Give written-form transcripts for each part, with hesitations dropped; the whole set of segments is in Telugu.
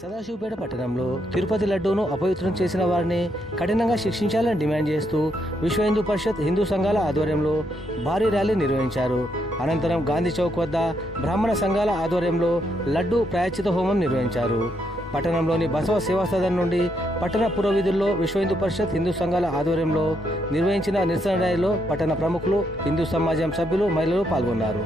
సదాశివపేట పట్టణంలో తిరుపతి లడ్డూను అపవిత్రం చేసిన వారిని కఠినంగా శిక్షించాలని డిమాండ్ చేస్తూ విశ్వ హిందూ పరిషత్ హిందూ సంఘాల ఆధ్వర్యంలో భారీ ర్యాలీ నిర్వహించారు. అనంతరం గాంధీ చౌక్ వద్ద బ్రాహ్మణ సంఘాల ఆధ్వర్యంలో లడ్డూ ప్రాయశ్చిత హోమం నిర్వహించారు. పట్టణంలోని బసవ సేవా సదన్ నుండి పట్టణ పురవీధుల్లో విశ్వ హిందూ పరిషత్ హిందూ సంఘాల ఆధ్వర్యంలో నిర్వహించిన నిరసన ర్యాలీలో పట్టణ ప్రముఖులు, హిందూ సమాజం సభ్యులు, మహిళలు పాల్గొన్నారు.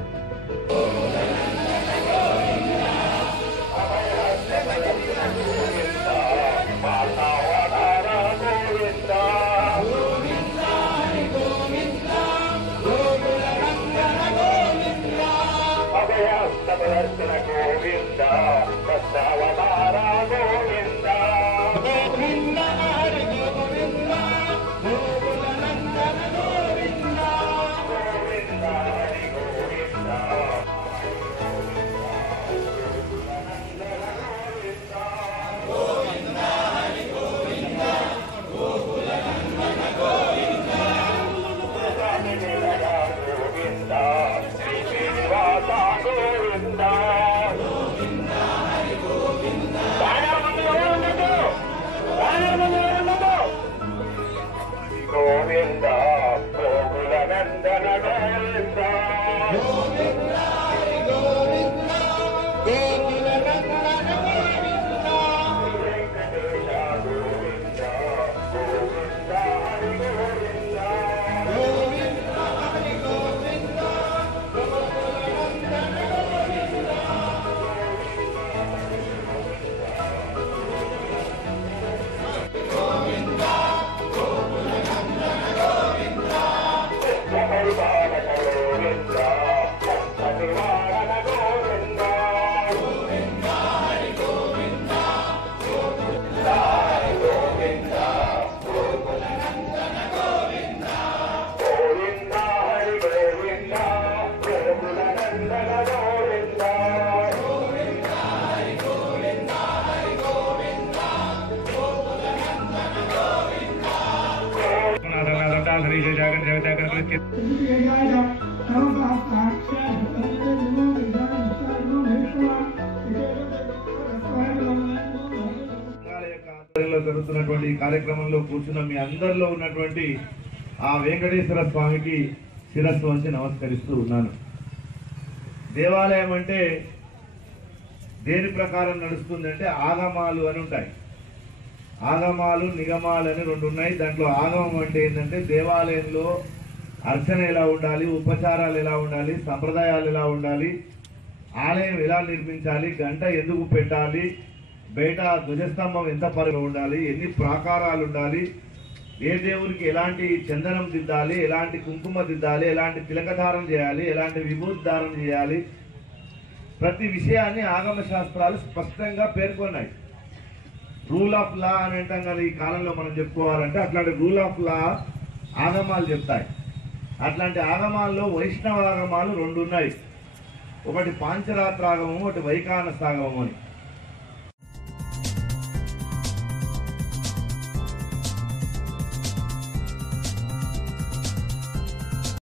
జరుగుతున్నటువంటి కార్యక్రమంలో కూర్చున్న మీ అందరిలో ఉన్నటువంటి ఆ వెంకటేశ్వర స్వామికి శిరస్సు వంచి నమస్కరిస్తూ ఉన్నాను. దేవాలయం అంటే దేని ప్రకారం నడుస్తుందంటే ఆగమాలు అని ఉంటాయి. ఆగమాలు, నిగమాలు అని రెండు ఉన్నాయి. దాంట్లో ఆగమం అంటే ఏంటంటే దేవాలయంలో అర్చన ఎలా ఉండాలి, ఉపచారాలు ఎలా ఉండాలి, సంప్రదాయాలు ఎలా ఉండాలి, ఆలయం ఎలా నిర్మించాలి, గంట ఎందుకు పెట్టాలి, బయట ధ్వజస్తంభం ఎంత పరిగా ఉండాలి, ఎన్ని ప్రాకారాలు ఉండాలి, ఏ దేవుడికి ఎలాంటి చందనం దిద్దాలి, ఎలాంటి కుంకుమ దిద్దాలి, ఎలాంటి తిలకధారం చేయాలి, ఎలాంటి విభూతి ధారణ చేయాలి, ప్రతి విషయాన్ని ఆగమ శాస్త్రాలు స్పష్టంగా పేర్కొన్నాయి. రూల్ ఆఫ్ లా అని అంటాం కదా ఈ కాలంలో మనం చెప్పుకోవాలంటే, అట్లాంటి రూల్ ఆఫ్ లా ఆగమాలు చెప్తాయి. అట్లాంటి ఆగమాల్లో వైష్ణవ ఆగమాలు రెండు ఉన్నాయి. ఒకటి పాంచరాత్రాగమం, ఒకటి వైఖానసాగమం అని.